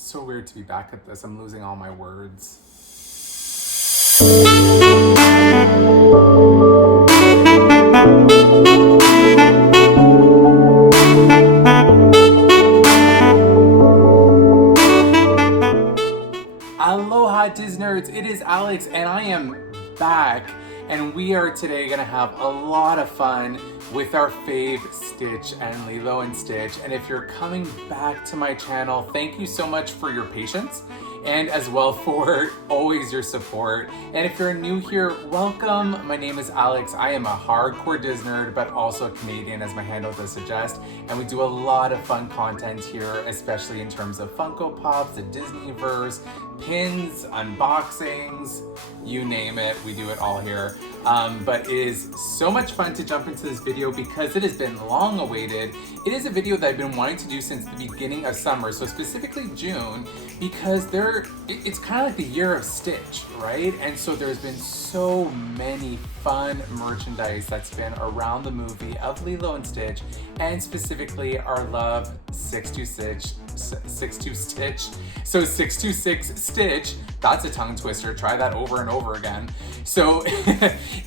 So weird to be back at this. I'm losing all my words. Aloha Disnerds, it is Alex and I am back, and we are today gonna have a lot of fun with our fave Stitch and Lilo and Stitch. And if you're coming back to my channel, thank you so much for your patience and as well for always your support. And if you're new here, welcome. My name is Alex. I am a hardcore Disnerd, but also a Canadian, as my handle does suggest. And we do a lot of fun content here, especially in terms of Funko Pops, the Disneyverse, pins, unboxings, you name it, we do it all here. But it is so much fun to jump into this video because it has been long awaited. It is a video that I've been wanting to do since the beginning of summer, so specifically June, because it's kind of like the year of Stitch, right? And so there's been so many fun merchandise that's been around the movie of Lilo and Stitch, and specifically our love 626 Stitch. So 626 Stitch, that's a tongue twister. Try that over and over again. So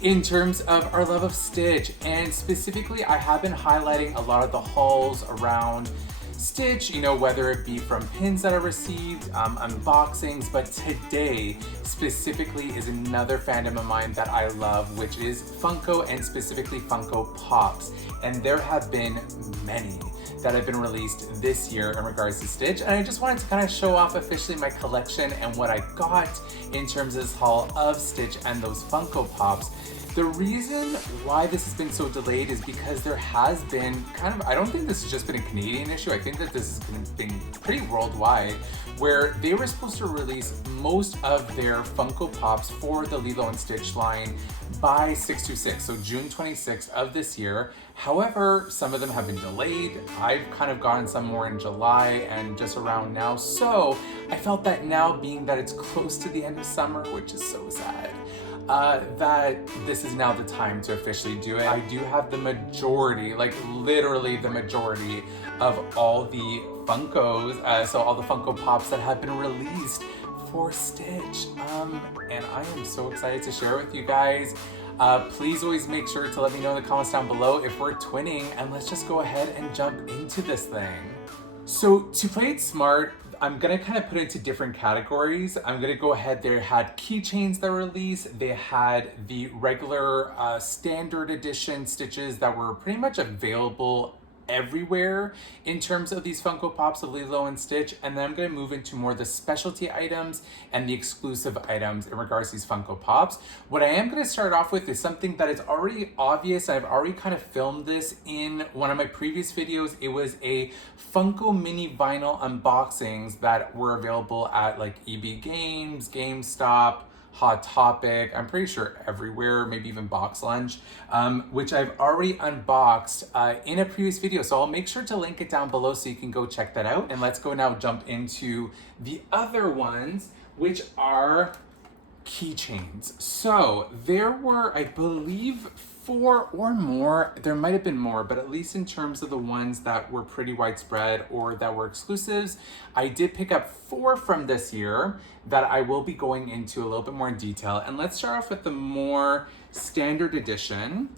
in terms of our love of Stitch, and specifically I have been highlighting a lot of the hauls around Stitch, you know, whether it be from pins that I received, unboxings, but today specifically is another fandom of mine that I love, which is Funko, and specifically Funko Pops. And there have been many that have been released this year in regards to Stitch, and I just wanted to kind of show off officially my collection and what I got in terms of this haul of Stitch and those Funko Pops. The reason why this has been so delayed is because there has been kind of, I don't think this has just been a Canadian issue, I think that this has been pretty worldwide, where they were supposed to release most of their Funko Pops for the Lilo and Stitch line by 626, so June 26th of this year. However, some of them have been delayed. I've kind of gotten some more in July and just around now. So I felt that now, being that it's close to the end of summer, which is so sad, that this is now the time to officially do it. I do have the majority, like literally the majority of all the Funkos, so all the Funko Pops that have been released for Stitch. And I am so excited to share with you guys. Please always make sure to let me know in the comments down below if we're twinning, and let's just go ahead and jump into this thing. So to play it smart, I'm gonna kind of put it into different categories. I'm gonna go ahead, they had keychains that were released, they had the regular standard edition Stitches that were pretty much available everywhere in terms of these Funko Pops of Lilo and Stitch, and then I'm going to move into more the specialty items and the exclusive items in regards to these Funko Pops. What I am going to start off with is something that is already obvious. I've already kind of filmed this in one of my previous videos. It was a Funko mini vinyl unboxings that were available at like EB Games, GameStop, Hot Topic, I'm pretty sure everywhere, maybe even Box Lunch, which I've already unboxed in a previous video. So I'll make sure to link it down below so you can go check that out. And let's go now jump into the other ones, which are keychains. So there were, I believe, 4 or more, there might have been more, but at least in terms of the ones that were pretty widespread or that were exclusives, I did pick up 4 from this year that I will be going into a little bit more in detail. And let's start off with the more standard edition.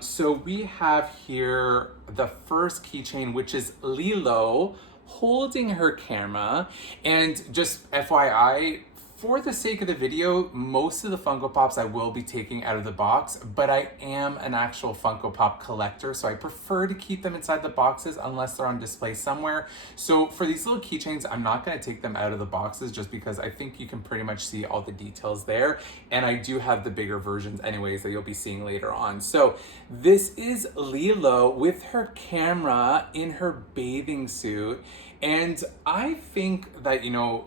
So we have here the first keychain, which is Lilo holding her camera. And just FYI, for the sake of the video, most of the Funko Pops I will be taking out of the box, but I am an actual Funko Pop collector, so I prefer to keep them inside the boxes unless they're on display somewhere. So for these little keychains, I'm not going to take them out of the boxes just because I think you can pretty much see all the details there, and I do have the bigger versions anyways that you'll be seeing later on. So this is Lilo with her camera in her bathing suit, and I think that, you know,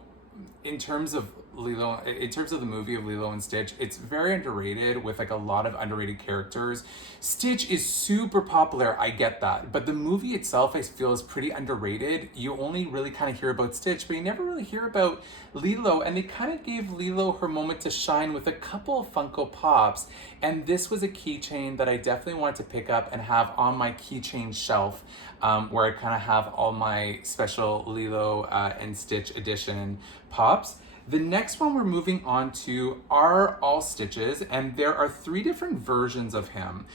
in terms of Lilo, in terms of the movie of Lilo and Stitch, it's very underrated with like a lot of underrated characters. Stitch is super popular, I get that, but the movie itself I feel is pretty underrated. You only really kind of hear about Stitch, but you never really hear about Lilo, and they kind of gave Lilo her moment to shine with a couple of Funko Pops, and this was a keychain that I definitely wanted to pick up and have on my keychain shelf, where I kind of have all my special Lilo and Stitch edition pops. The next one we're moving on to are all Stitches, and there are 3 different versions of him.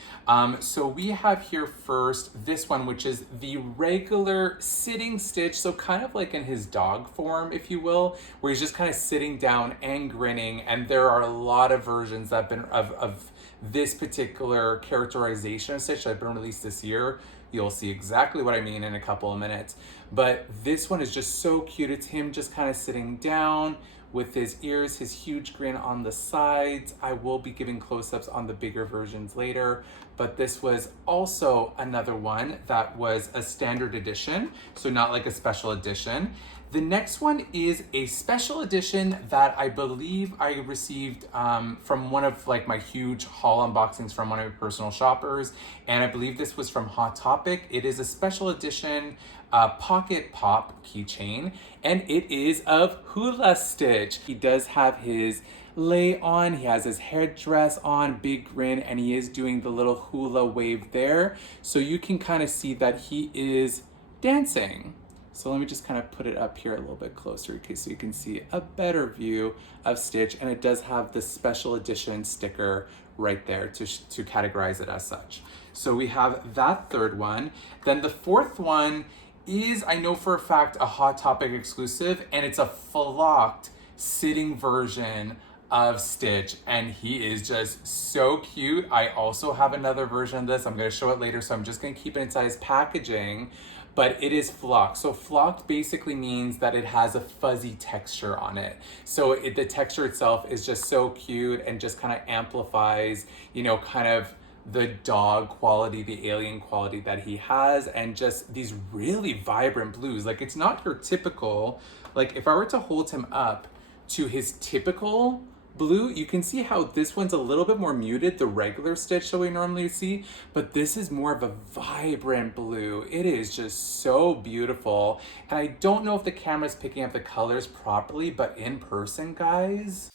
So we have here first this one, which is the regular sitting Stitch, so kind of like in his dog form, if you will, where he's just kind of sitting down and grinning, and there are a lot of versions that have been of this particular characterization of Stitch that have been released this year. You'll see exactly what I mean in a couple of minutes. But this one is just so cute. It's him just kind of sitting down with his ears, his huge grin on the sides. I will be giving close-ups on the bigger versions later, but this was also another one that was a standard edition, so not like a special edition. The next one is a special edition that I believe I received from one of like my huge haul unboxings from one of my personal shoppers, and I believe this was from Hot Topic. It is a special edition pocket pop keychain, and it is of Hula Stitch. He does have his lei on, he has his headdress on, big grin, and he is doing the little hula wave there. So you can kind of see that he is dancing. So let me just kind of put it up here a little bit closer so you can see a better view of Stitch, and it does have the special edition sticker right there to categorize it as such. So we have that third one. Then the fourth one is, I know for a fact, a Hot Topic exclusive, and it's a flocked sitting version of Stitch, and he is just so cute. I also have another version of this. I'm going to show it later, so I'm just going to keep it inside his packaging, but it is flocked. So flocked basically means that it has a fuzzy texture on it. So the texture itself is just so cute and just kind of amplifies, you know, kind of the dog quality, the alien quality that he has, and just these really vibrant blues. Like, it's not your typical, like if I were to hold him up to his typical blue, you can see how this one's a little bit more muted, the regular Stitch that we normally see, but this is more of a vibrant blue. It is just so beautiful, and I don't know if the camera's picking up the colors properly, but in person, guys,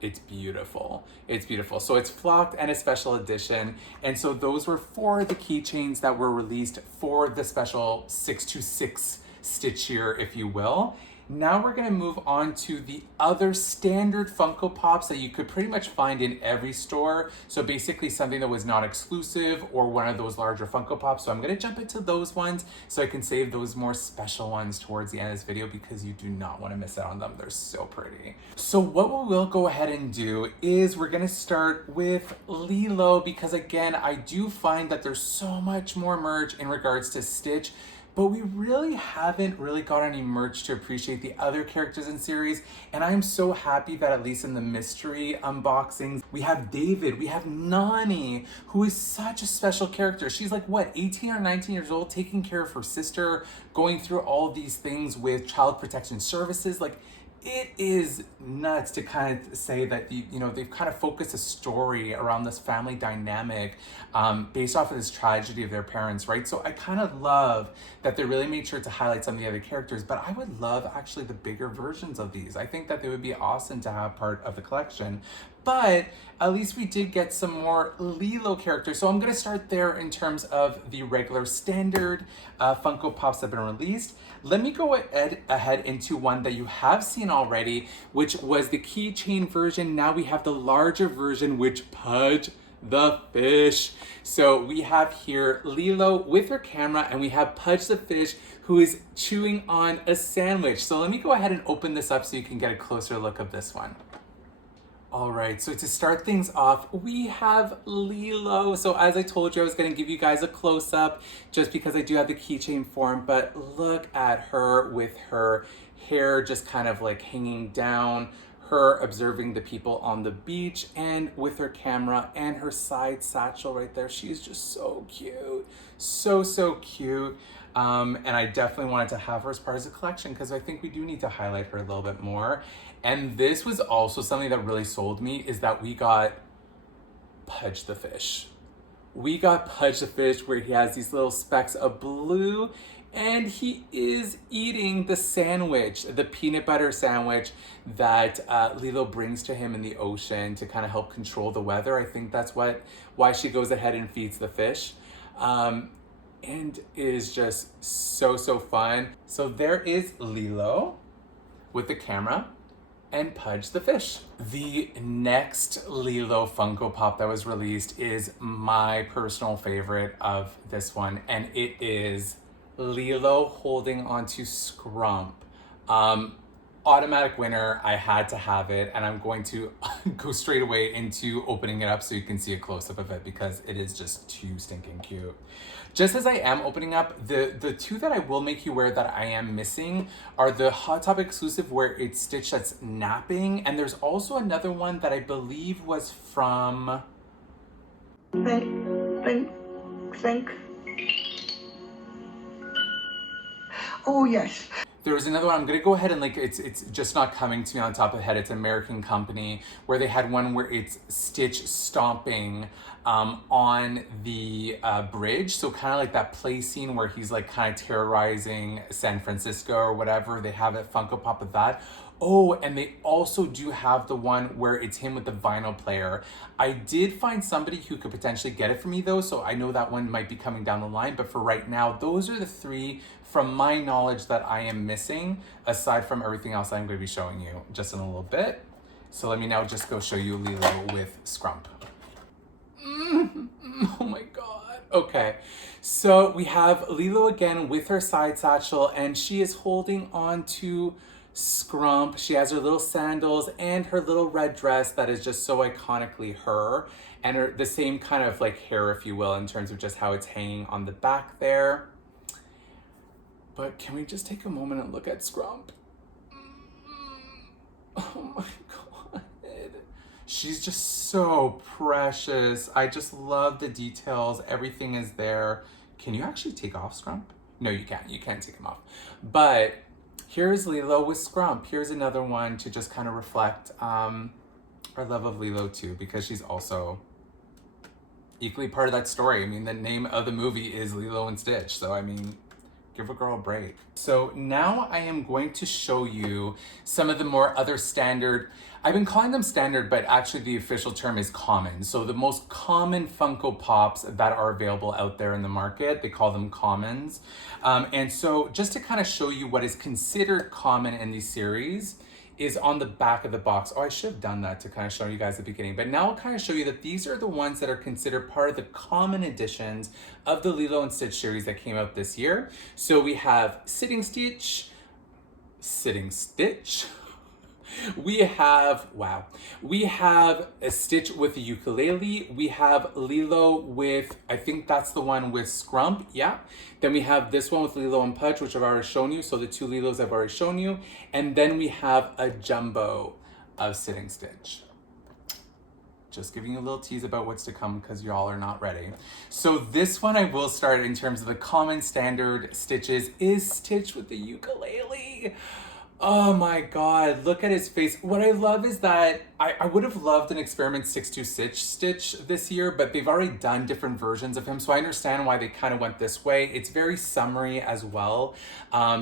it's beautiful. It's beautiful. So it's flocked and a special edition. And so those were 4 of the keychains that were released for the special 626 Stitch here, if you will. Now we're gonna move on to the other standard Funko Pops that you could pretty much find in every store. So basically something that was not exclusive or one of those larger Funko Pops. So I'm gonna jump into those ones so I can save those more special ones towards the end of this video, because you do not wanna miss out on them. They're so pretty. So what we will go ahead and do is we're gonna start with Lilo, because again, I do find that there's so much more merch in regards to Stitch, but we really haven't really got any merch to appreciate the other characters in series. And I'm so happy that at least in the mystery unboxings, we have David, we have Nani, who is such a special character. She's like, what, 18 or 19 years old, taking care of her sister, going through all these things with Child Protection Services. Like, it is nuts to kind of say that, you know, they've kind of focused a story around this family dynamic based off of this tragedy of their parents, right? So I kind of love that they really made sure to highlight some of the other characters, but I would love actually the bigger versions of these. I think that they would be awesome to have part of the collection. But at least we did get some more Lilo characters. So I'm gonna start there in terms of the regular standard Funko Pops that have been released. Let me go ahead into one that you have seen already, which was the keychain version. Now we have the larger version, which Pudge the fish. So we have here Lilo with her camera, and we have Pudge the fish, who is chewing on a sandwich. So let me go ahead and open this up so you can get a closer look of this one. All right, so to start things off, we have Lilo. So as I told you, I was gonna give you guys a close-up just because I do have the keychain form, but look at her with her hair just kind of like hanging down, her observing the people on the beach, and with her camera and her side satchel right there. She's just so cute, so cute. And I definitely wanted to have her as part of the collection because I think we do need to highlight her a little bit more. And this was also something that really sold me, is that we got Pudge the fish. We got Pudge the fish, where he has these little specks of blue, and he is eating the sandwich, the peanut butter sandwich that Lilo brings to him in the ocean to kind of help control the weather. I think that's why she goes ahead and feeds the fish. And it is just so fun. So there is Lilo with the camera and Pudge the fish. The next Lilo Funko Pop that was released is my personal favorite of this one, and it is Lilo holding onto Scrump. Automatic winner, I had to have it, and I'm going to go straight away into opening it up so you can see a close-up of it because it is just too stinking cute. Just as I am opening up, the two that I will make you aware that I am missing are the Hot Topic exclusive where it's Stitch that's napping, and there's also another one that I believe was from... Think. Oh, yes. There was another one, I'm gonna go ahead and it's just not coming to me on top of the head. It's an American company where they had one where it's Stitch stomping on the bridge. So kind of like that play scene where he's like kind of terrorizing San Francisco or whatever. They have a Funko Pop of that. Oh, and they also do have the one where it's him with the vinyl player. I did find somebody who could potentially get it for me though, so I know that one might be coming down the line, but for right now, those are the three from my knowledge that I am missing, aside from everything else I'm going to be showing you just in a little bit. So let me now just go show you Lilo with Scrump. Oh my God. Okay, so we have Lilo again with her side satchel, and she is holding on to Scrump. She has her little sandals and her little red dress that is just so iconically her, and the same kind of like hair, if you will, in terms of just how it's hanging on the back there. But can we just take a moment and look at Scrump? Oh my God. She's just so precious. I just love the details. Everything is there. Can you actually take off Scrump? No, you can't. You can't take him off. But here's Lilo with Scrump. Here's another one to just kind of reflect our love of Lilo too, because she's also equally part of that story. I mean, the name of the movie is Lilo and Stitch. So, I mean, give a girl a break. So now I am going to show you some of the more other standard, I've been calling them standard, but actually the official term is common. So the most common Funko Pops that are available out there in the market, they call them commons. And so just to kind of show you what is considered common in these series is on the back of the box. Oh, I should have done that to kind of show you guys at the beginning, but now I'll kind of show you that these are the ones that are considered part of the common editions of the Lilo and Stitch series that came out this year. So we have Sitting Stitch, we have a Stitch with a ukulele. We have Lilo with, I think that's the one with Scrump, yeah. Then we have this one with Lilo and Pudge, which I've already shown you. So the two Lilos I've already shown you. And then we have a jumbo of Sitting Stitch. Just giving you a little tease about what's to come because y'all are not ready. So this one I will start in terms of the common standard Stitches is Stitch with the ukulele. Oh my God, look at his face. What I love is that I would have loved an Experiment 626 Stitch this year, but they've already done different versions of him. So I understand why they kind of went this way. It's very summery as well,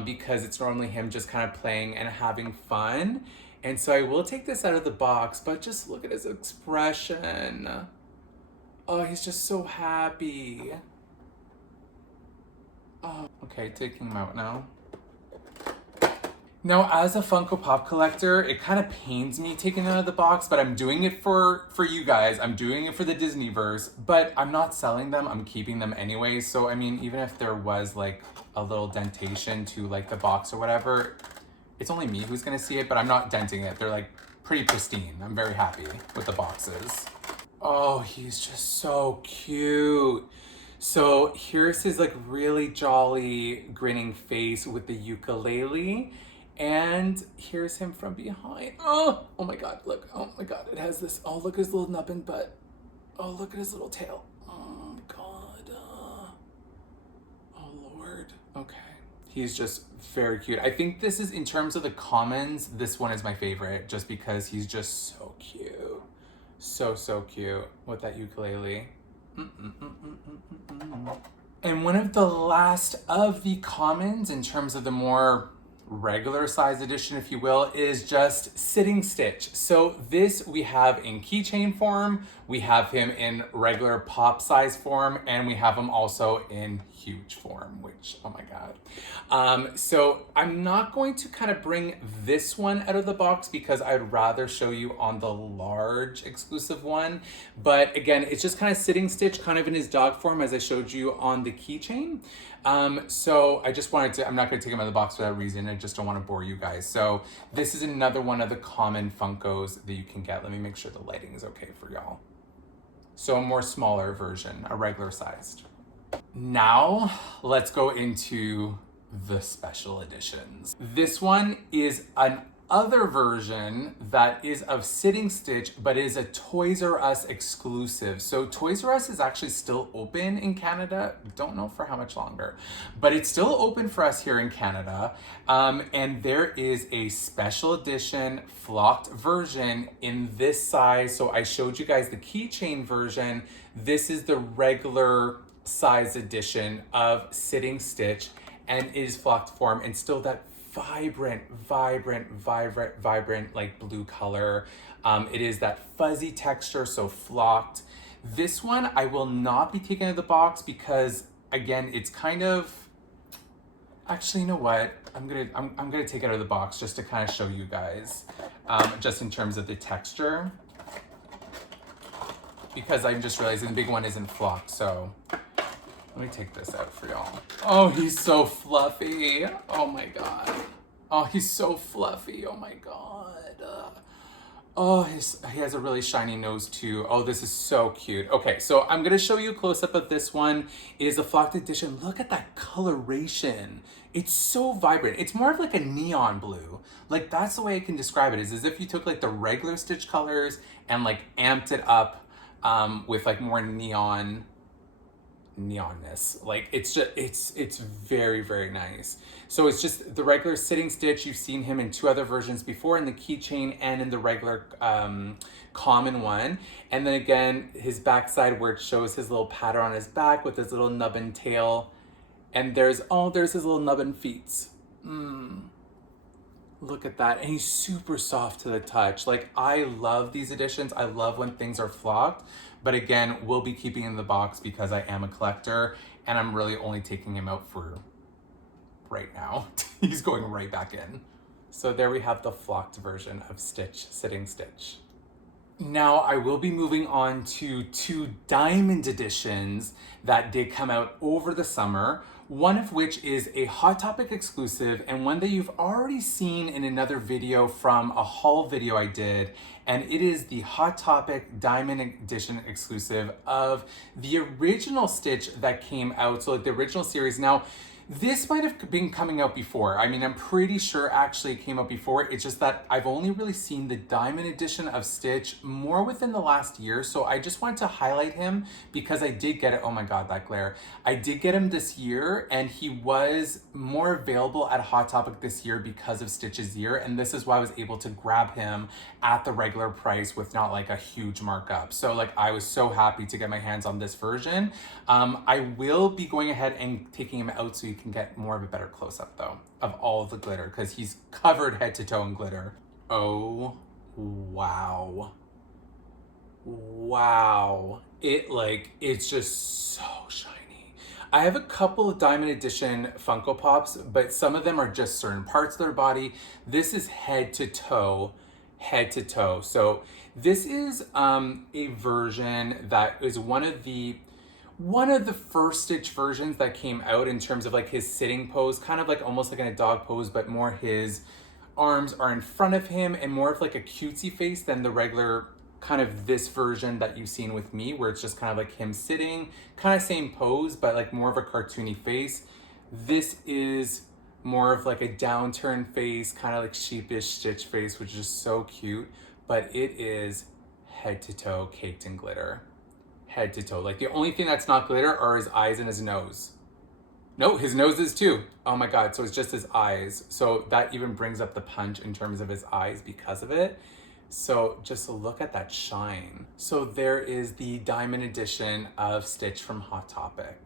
because it's normally him just kind of playing and having fun. And so I will take this out of the box, but just look at his expression. Oh, he's just so happy. Oh, okay, taking him out now. Now, as a Funko Pop collector, it kind of pains me taking it out of the box, but I'm doing it for you guys. I'm doing it for the Disneyverse, but I'm not selling them. I'm keeping them anyway. So, I mean, even if there was like a little dentation to like the box or whatever, it's only me who's gonna see it, but I'm not denting it. They're like pretty pristine. I'm very happy with the boxes. Oh, he's just so cute. So here's his like really jolly grinning face with the ukulele. And here's him from behind. Oh my God, look. Oh my God, it has this. Oh, look at his little nubbin butt. Oh, look at his little tail. Oh God. Oh Lord. Okay. He's just very cute. I think this is, in terms of the commons, this one is my favorite just because he's just so cute. So cute with that ukulele. And one of the last of the commons, in terms of the more regular size edition, if you will, is just Sitting Stitch. So this we have in keychain form, we have him in regular pop size form, and we have him also in huge form, which, oh my God. So I'm not going to kind of bring this one out of the box because I'd rather show you on the large exclusive one. But again, it's just kind of Sitting Stitch, kind of in his dog form as I showed you on the keychain. So I just wanted to, I'm not going to take him out of the box for that reason. I just don't want to bore you guys. So this is another one of the common Funkos that you can get. Let me make sure the lighting is okay for y'all. So a more smaller version, a regular sized. Now let's go into the special editions. This one is an other version that is of Sitting Stitch, but is a Toys R Us exclusive. So Toys R Us is actually still open in Canada. Don't know for how much longer, but it's still open for us here in Canada. And there is a special edition flocked version in this size. So I showed you guys the keychain version. This is the regular size edition of Sitting Stitch, and it is flocked form and still that vibrant, like blue color. It is that fuzzy texture, so flocked. This one I will not be taking out of the box because, again, it's kind of, actually, you know what? I'm gonna take it out of the box just to kind of show you guys, just in terms of the texture, because I'm just realizing the big one isn't flocked. So let me take this out for y'all. Oh, he's so fluffy. Oh my God. Oh, he's so fluffy. Oh my God. Oh, he has a really shiny nose too. Oh, this is so cute. Okay, so I'm gonna show you a close-up of this one. It is a flocked edition. Look at that coloration. It's so vibrant. It's more of like a neon blue. Like, that's the way I can describe it, is as if you took like the regular Stitch colors and like amped it up with like more neonness. Like, it's just, it's very, very nice. So it's just the regular Sitting Stitch. You've seen him in two other versions before, in the keychain and in the regular common one. And then again, his backside where it shows his little pattern on his back with his little nubbin tail. And there's his little nubbin feet. Look at that. And he's super soft to the touch. Like, I love these editions. I love when things are flocked. But again, we'll be keeping him in the box because I am a collector and I'm really only taking him out for right now. He's going right back in. So there we have the flocked version of Stitch, Sitting Stitch. Now I will be moving on to two diamond editions that did come out over the summer, one of which is a Hot Topic exclusive and one that you've already seen in another video from a haul video I did, and it is the Hot Topic Diamond Edition exclusive of the original Stitch that came out, so like the original series. Now, this might have been coming out before. I mean, I'm pretty sure actually it came out before. It's just that I've only really seen the Diamond Edition of Stitch more within the last year. So I just wanted to highlight him because I did get it. Oh my God, that glare. I did get him this year and he was more available at Hot Topic this year because of Stitch's year. And this is why I was able to grab him at the regular price with not like a huge markup. So like, I was so happy to get my hands on this version. I will be going ahead and taking him out so you can get more of a better close-up though of all of the glitter because he's covered head to toe in glitter. Oh, wow. Wow. It's just so shiny. I have a couple of Diamond Edition Funko Pops, but some of them are just certain parts of their body. This is head to toe. So this is a version that is one of the first Stitch versions that came out in terms of like his sitting pose, kind of like almost like in a dog pose, but more his arms are in front of him and more of like a cutesy face than the regular kind of this version that you've seen with me, where it's just kind of like him sitting, kind of same pose, but like more of a cartoony face. This is more of like a downturned face, kind of like sheepish Stitch face, which is so cute, but it is head to toe caked in glitter. Head to toe. Like, the only thing that's not glitter are his eyes and his nose. No, his nose is too. Oh my God, so it's just his eyes. So that even brings up the punch in terms of his eyes because of it. So just look at that shine. So there is the diamond edition of Stitch from Hot Topic.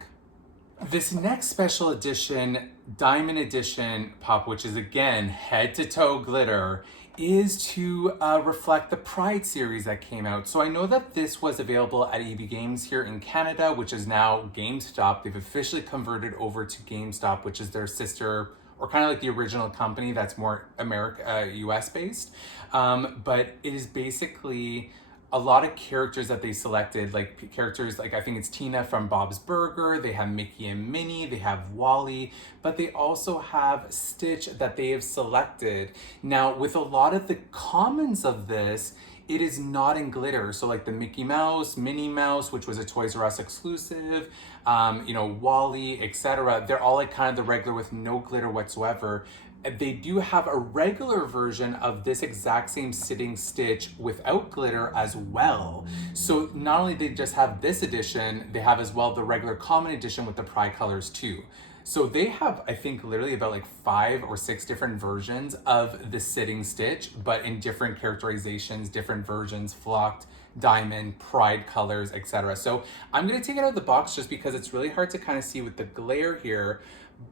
This next special edition, diamond edition pop, which is again head to toe glitter, is to reflect the Pride series that came out. So I know that this was available at EB Games here in Canada, which is now GameStop. They've officially converted over to GameStop, which is their sister, or kind of like the original company that's more US based. But it is basically a lot of characters that they selected, like characters like I think it's Tina from Bob's Burger, they have Mickey and Minnie, they have Wally, but they also have Stitch that they have selected. Now, with a lot of the commons of this, it is not in glitter. So like the Mickey Mouse, Minnie Mouse, which was a Toys R Us exclusive, Wally, etc. They're all like kind of the regular with no glitter whatsoever. They do have a regular version of this exact same sitting Stitch without glitter as well. So not only they just have this edition, they have as well the regular common edition with the Pride colors too. So they have, I think, literally about like 5 or 6 different versions of the sitting Stitch, but in different characterizations, different versions, flocked, diamond, Pride colors, etc. So I'm gonna take it out of the box just because it's really hard to kind of see with the glare here.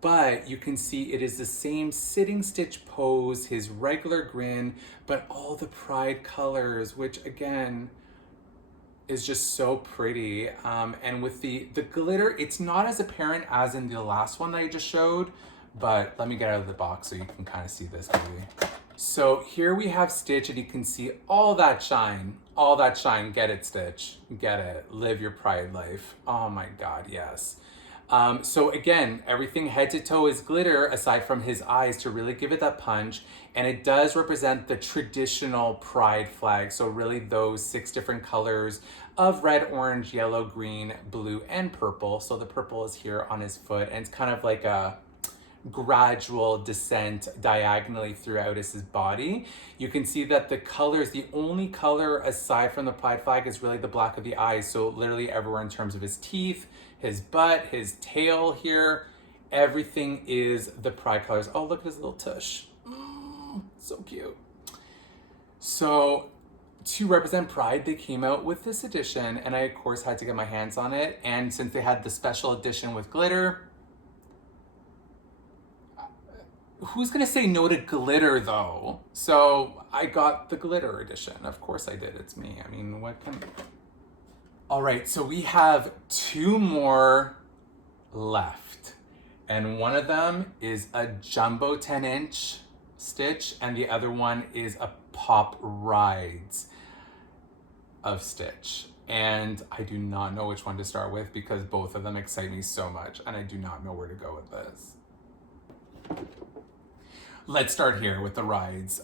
But you can see it is the same sitting Stitch pose, his regular grin, but all the Pride colors, which again is just so pretty. And with the glitter, it's not as apparent as in the last one that I just showed, but let me get out of the box so you can kind of see this maybe. So here we have Stitch and you can see all that shine, all that shine. Get it, Stitch, get it. Live your Pride life. Oh my God, yes. So again, everything head to toe is glitter aside from his eyes to really give it that punch. And it does represent the traditional Pride flag. So really those 6 different colors of red, orange, yellow, green, blue, and purple. So the purple is here on his foot and it's kind of like a gradual descent diagonally throughout his body. You can see that the colors, the only color aside from the Pride flag is really the black of the eyes. So literally everywhere in terms of his teeth, his butt, his tail here, everything is the Pride colors. Oh, look at his little tush. So cute. So to represent Pride, they came out with this edition and I of course had to get my hands on it. And since they had the special edition with glitter, who's gonna say no to glitter though? So I got the glitter edition. Of course I did, it's me. I mean, what can... All right, so we have 2 more left. And one of them is a jumbo 10-inch Stitch and the other one is a Pop Rides of Stitch. And I do not know which one to start with because both of them excite me so much and I do not know where to go with this. Let's start here with the rides.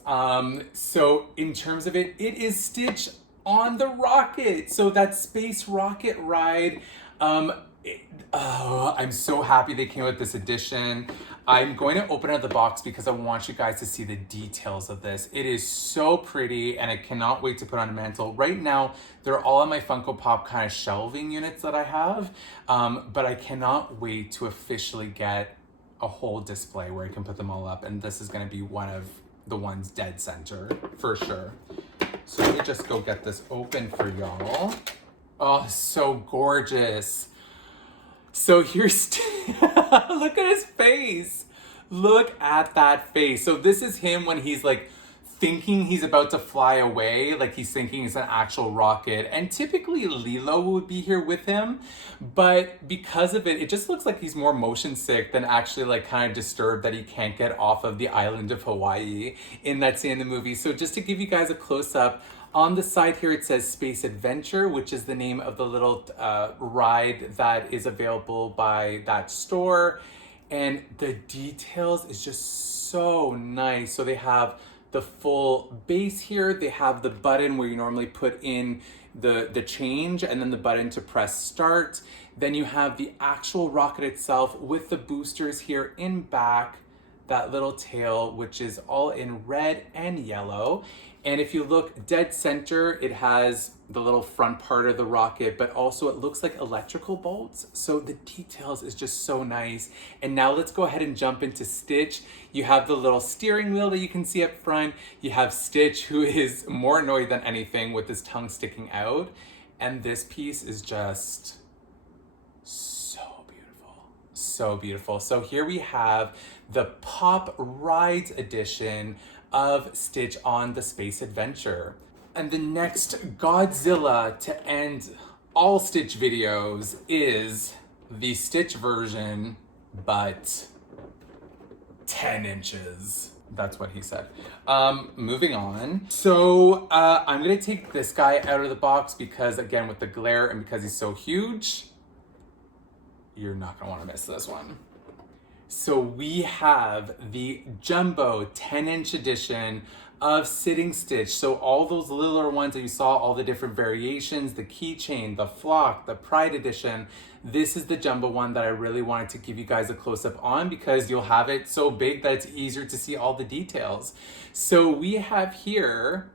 So in terms of it, it is Stitch on the rocket. So that space rocket ride, I'm so happy they came with this edition. I'm going to open up the box because I want you guys to see the details of this. It is so pretty and I cannot wait to put on a mantle. Right now, they're all on my Funko Pop kind of shelving units that I have, but I cannot wait to officially get a whole display where I can put them all up, and this is gonna be one of the ones dead center for sure. So let me just go get this open for y'all. Oh, so gorgeous. So here's, look at his face. Look at that face. So this is him when he's like thinking he's about to fly away, like he's thinking it's an actual rocket. And typically Lilo would be here with him, but because of it, it just looks like he's more motion sick than actually like kind of disturbed that he can't get off of the island of Hawaii in that scene in the movie. So just to give you guys a close up, on the side here it says Space Adventure, which is the name of the little ride that is available by that store. And the details is just so nice. So they have the full base here. They have the button where you normally put in the change and then the button to press start. Then you have the actual rocket itself with the boosters here in back. that little tail, which is all in red and yellow. And if you look dead center, it has the little front part of the rocket, but also it looks like electrical bolts. So the details is just so nice. And now let's go ahead and jump into Stitch. You have the little steering wheel that you can see up front. You have Stitch, who is more annoyed than anything with his tongue sticking out. And this piece is just so beautiful. So beautiful. So here we have the Pop Rides edition of Stitch on the Space Adventure. And the next Godzilla to end all Stitch videos is the Stitch version, but 10 inches. That's what he said. Moving on. So I'm gonna take this guy out of the box because, again, with the glare and because he's so huge, you're not gonna wanna miss this one. So we have the Jumbo 10-inch edition of Sitting Stitch. So all those littler ones that you saw, all the different variations, the keychain, the flock, the Pride edition, this is the Jumbo one that I really wanted to give you guys a close-up on because you'll have it so big that it's easier to see all the details. So we have here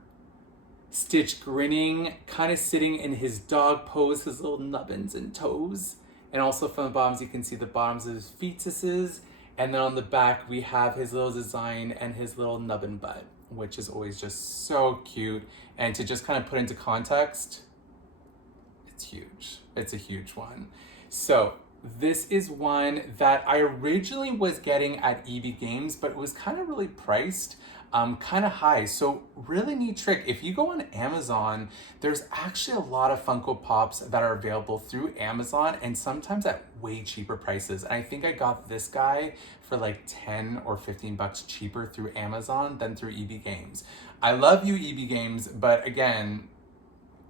Stitch grinning, kind of sitting in his dog pose, his little nubbins and toes. And also from the bottoms, you can see the bottoms of his fetuses. And then on the back, we have his little design and his little nubbin butt, which is always just so cute. And to just kind of put into context, it's huge. It's a huge one. So this is one that I originally was getting at EB Games, but it was kind of really priced. Kind of high. So really neat trick. If you go on Amazon, there's actually a lot of Funko Pops that are available through Amazon and sometimes at way cheaper prices. And I think I got this guy for like 10 or 15 bucks cheaper through Amazon than through EB Games. I love you, EB Games, but again,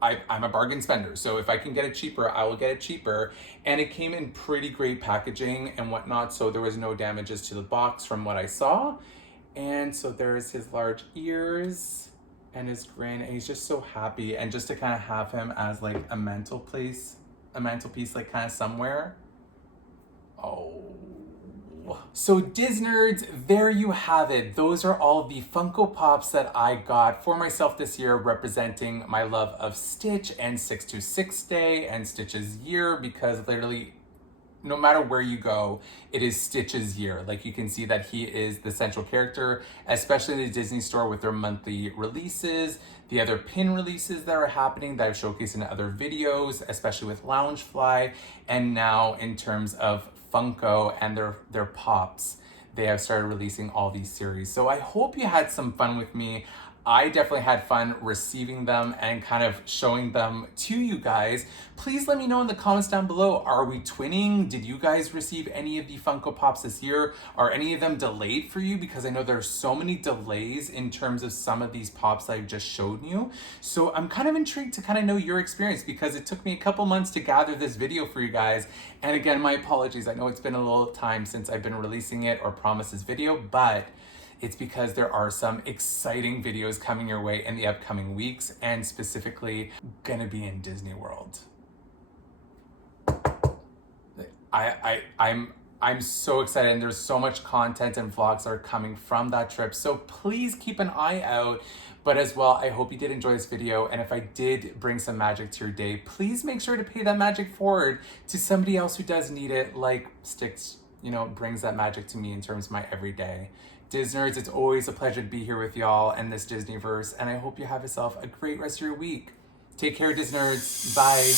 I'm a bargain spender. So if I can get it cheaper, I will get it cheaper. And it came in pretty great packaging and whatnot. So there was no damages to the box from what I saw. And so there's his large ears and his grin, and he's just so happy. And just to kind of have him as like a mantelpiece like kind of somewhere. Oh. So Disnerds, there you have it. Those are all the Funko Pops that I got for myself this year, representing my love of Stitch and 626 Day and Stitch's year, because literally no matter where you go, it is Stitch's year. Like you can see that he is the central character, especially in the Disney store with their monthly releases, the other pin releases that are happening that I've showcased in other videos, especially with Loungefly, and now in terms of Funko and their pops, they have started releasing all these series. So I hope you had some fun with me. I definitely had fun receiving them and kind of showing them to you guys. Please let me know in the comments down below. Are we twinning? Did you guys receive any of the Funko Pops this year? Are any of them delayed for you? Because I know there's so many delays in terms of some of these pops that I've just showed you. So I'm kind of intrigued to kind of know your experience because it took me a couple months to gather this video for you guys. And again, my apologies. I know it's been a little time since I've been releasing it or promised this video, but it's because there are some exciting videos coming your way in the upcoming weeks, and specifically gonna be in Disney World. I'm so excited, and there's so much content and vlogs that are coming from that trip. So please keep an eye out. But as well, I hope you did enjoy this video. And if I did bring some magic to your day, please make sure to pay that magic forward to somebody else who does need it, like Stitch, brings that magic to me in terms of my everyday. Disnerds, it's always a pleasure to be here with y'all in this Disneyverse, and I hope you have yourself a great rest of your week. Take care, Disnerds. Bye.